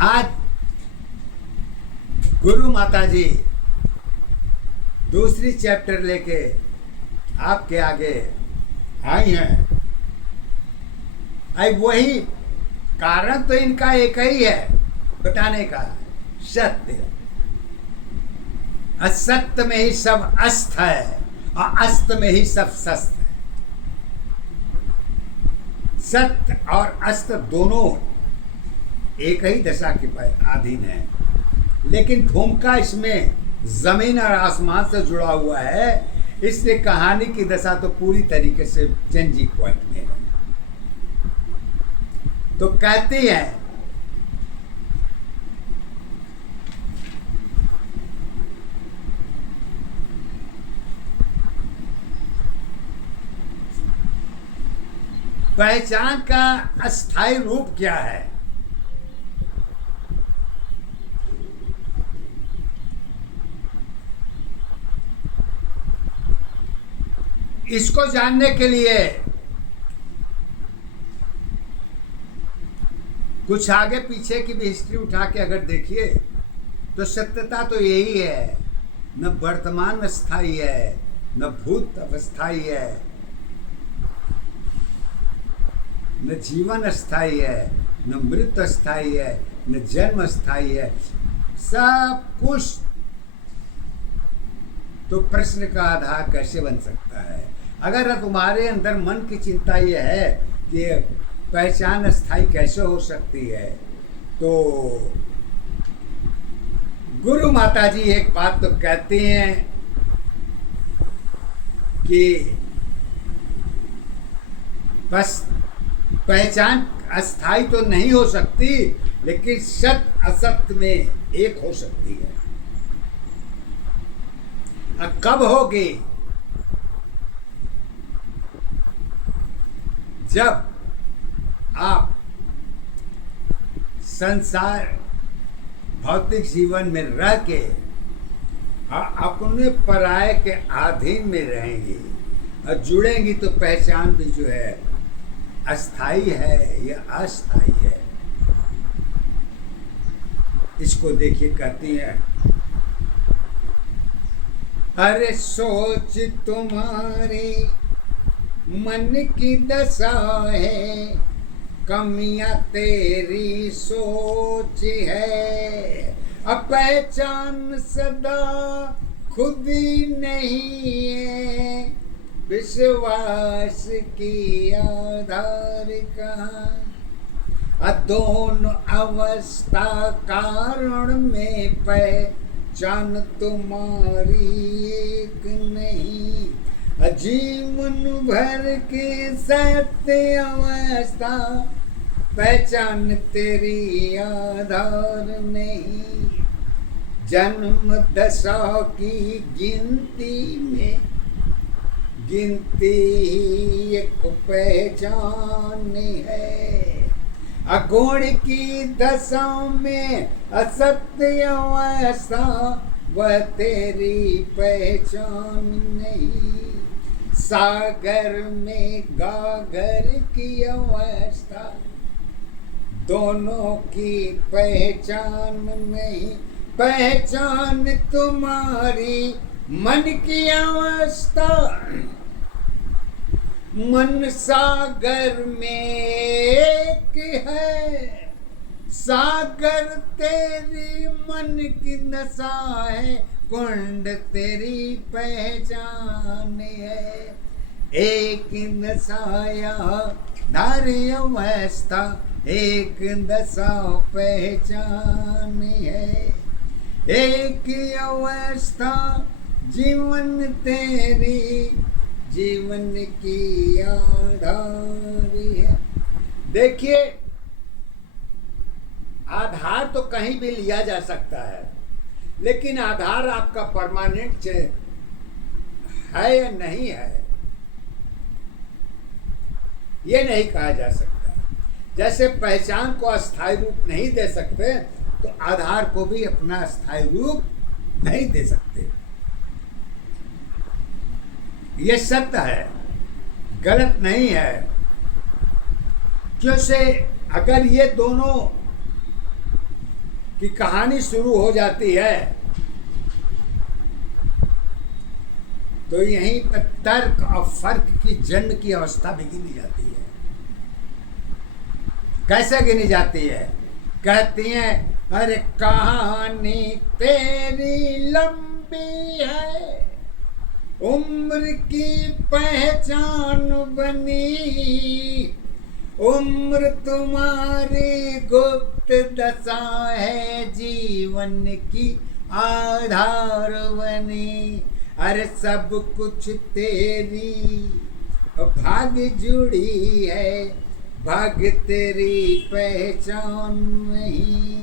आज गुरु माता जी दूसरी चैप्टर लेके आपके आगे आई हैं। आई वही कारण तो इनका एक ही है बताने का, सत्य। असत्य में ही सब अस्त है और अस्त में ही सब सस्त है। सत्य और अस्त दोनों एक ही दशा के अधीन है, लेकिन भूमिका इसमें जमीन और आसमान से जुड़ा हुआ है, इसलिए कहानी की दशा तो पूरी तरीके से चेंजी पॉइंट में है। तो कहती है पहचान का अस्थायी रूप क्या है। इसको जानने के लिए कुछ आगे पीछे की भी हिस्ट्री उठा के अगर देखिए तो सत्यता तो यही है, न वर्तमान अस्थायी है, न भूत अस्थायी है, न जीवन अस्थायी है, न मृत्यु अस्थायी है, न जन्म अस्थायी है। सब कुछ तो प्रश्न का आधार कैसे बन सकता है। अगर तुम्हारे अंदर मन की चिंता यह है कि पहचान अस्थायी कैसे हो सकती है, तो गुरु माता जी एक बात तो कहती हैं कि बस पहचान अस्थायी तो नहीं हो सकती, लेकिन सत्य असत्य में एक हो सकती है। अब कब होगी? जब आप संसार भौतिक जीवन में रह के अपने पराये के अधीन में रहेंगी और जुड़ेंगी, तो पहचान भी जो है अस्थाई है या अस्थाई है। इसको देखिए, कहती है अरे सोच तुम्हारी मन की दशा है, कमियां तेरी सोच है। अब पहचान सदा खुद ही नहीं है, विश्वास की आधार कहाँ। दोनों अवस्था कारण में पहचान तुम्हारी एक नहीं। जीवन भर के सत्य अवस्था पहचान तेरी आधार नहीं। जन्म दशा की गिनती में गिनती ही एक पहचान है। अगुण की दशा में असत्य अवस्था वह तेरी पहचान नहीं। सागर में गागर की अवस्था दोनों की पहचान नहीं। पहचान तुम्हारी मन की अवस्था, मन सागर में एक है। सागर तेरी मन की दशा है, कुंड तेरी पहचान है। एक दशाया धार्य अवस्था, एक दशा पहचान है। एक अवस्था जीवन तेरी जीवन की आधार है। देखिए, आधार तो कहीं भी लिया जा सकता है, लेकिन आधार आपका परमानेंट है या नहीं है, ये नहीं कहा जा सकता। जैसे पहचान को अस्थायी रूप नहीं दे सकते, तो आधार को भी अपना अस्थायी रूप नहीं दे सकते। ये सत्य है, गलत नहीं है। क्योंकि अगर ये दोनों कि कहानी शुरू हो जाती है तो यहीं पर तर्क और फर्क की जन्म की अवस्था भी गिनी जाती है। कैसे गिनी जाती है? कहती हैं, अरे कहानी तेरी लंबी है, उम्र की पहचान बनी, उम्र तुम्हारी गुप्त दशा है, जीवन की आधार बनी। अरे सब कुछ तेरी भाग्य जुड़ी है, भाग्य तेरी पहचान नहीं।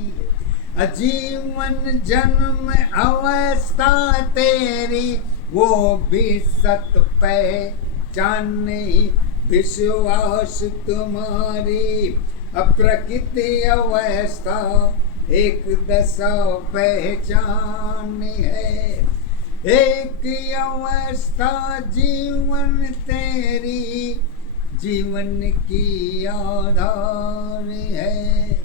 जीवन जन्म अवस्था तेरी वो भी सत पहचान नहीं। विश्वास तुम्हारी अप्रकृति अवस्था एक दशा पहचान है। एक अवस्था जीवन तेरी जीवन की आधार है,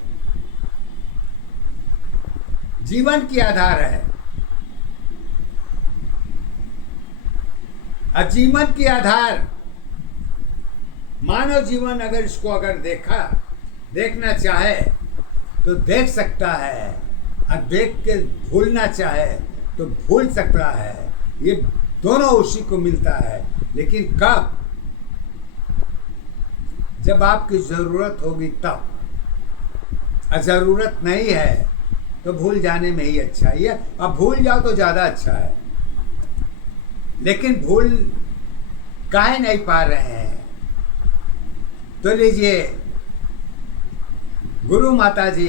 जीवन की आधार है। जीवन की आधार मानव जीवन अगर इसको अगर देखना चाहे तो देख सकता है, और देख के भूलना चाहे तो भूल सकता है। ये दोनों उसी को मिलता है। लेकिन कब? जब आपकी जरूरत होगी तब। और जरूरत नहीं है तो भूल जाने में ही अच्छा है। अब भूल जाओ तो ज्यादा अच्छा है, लेकिन भूल काहे नहीं पा रहे हैं? तो लीजिए, गुरु माता जी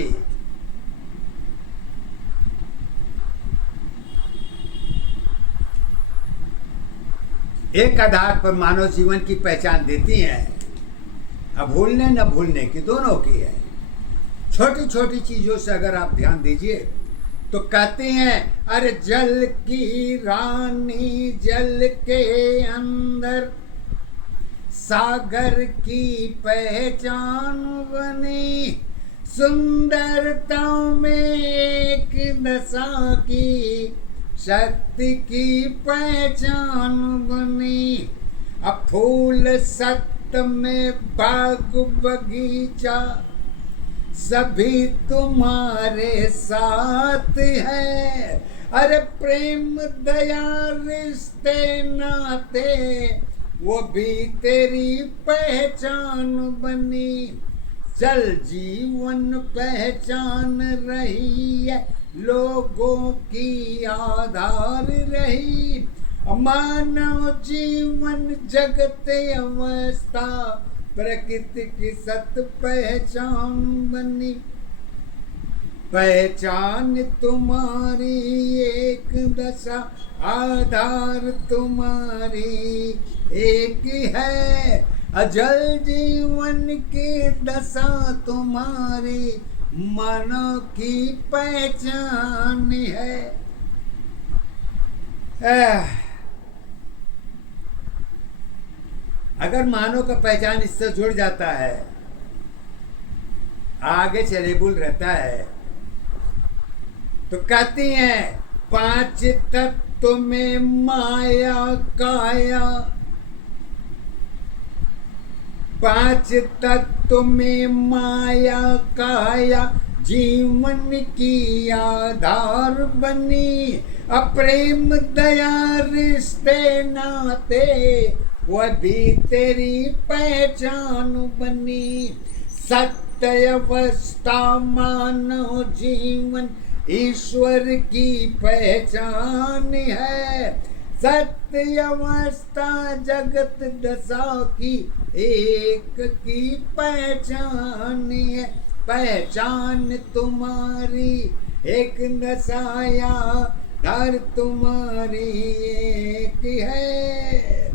एक आधार पर मानव जीवन की पहचान देती हैं। अब भूलने न भूलने की दोनों की है। छोटी छोटी चीजों से अगर आप ध्यान दीजिए तो कहते हैं, अरे जल की रानी जल के अंदर सागर की पहचान बनी, सुंदरता में एक दशा की शक्ति की पहचान बनी। अब फूल सत्य में बाग बगीचा सभी तुम्हारे साथ है। अरे प्रेम दया रिश्ते नाते वो भी तेरी पहचान बनी। चल जीवन पहचान रही है, लोगों की आधार रही। मानव जीवन जगत अवस्था प्रकृति की सत पहचान बनी। पहचान तुम्हारी एक दशा, आधार तुम्हारी एक है। अजल जीवन की दशा तुम्हारी मन की पहचान है। अगर मानव का पहचान इससे जुड़ जाता है, आगे चलेबुल रहता है, तो कहती हैं, पांच तत्व में माया काया, पांच तत्व में माया काया जीवन की आधार बनी। अप्रेम दया रिश्ते नाते वह भी तेरी पहचान बनी। सत्य अवस्था मानव जीवन ईश्वर की पहचान है। सत्य अवस्था जगत दशा की एक की पहचान है। पहचान तुम्हारी एक दशाया हर तुम्हारी एक है।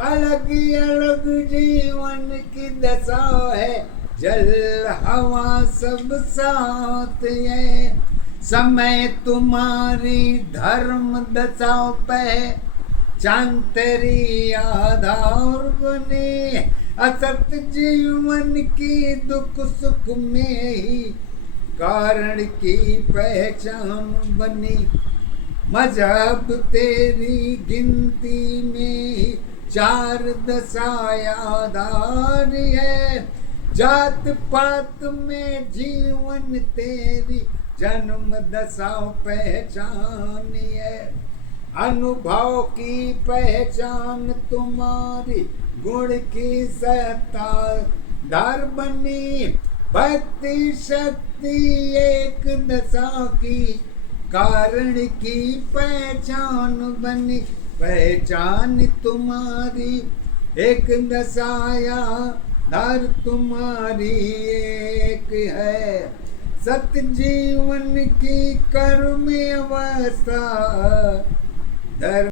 अलग अलग जीवन की दशा है, जल हवा सब साथ है। समय तुम्हारी धर्म दशा पे चांद तेरी आधार बने। असत जीवन की दुख सुख में ही कारण की पहचान बनी। मजहब तेरी गिनती में 4 दशाया आधार है। जात पात में जीवन तेरी जन्म दशा पहचान है। अनुभव की पहचान तुम्हारी गुण की सत्ता धार बनी। भक्ति शक्ति एक दशा की कारण की पहचान बनी। पहचान तुम्हारी एक दशाया धार तुम्हारी एक है। सत्य जीवन की कर्म अवस्था धर्म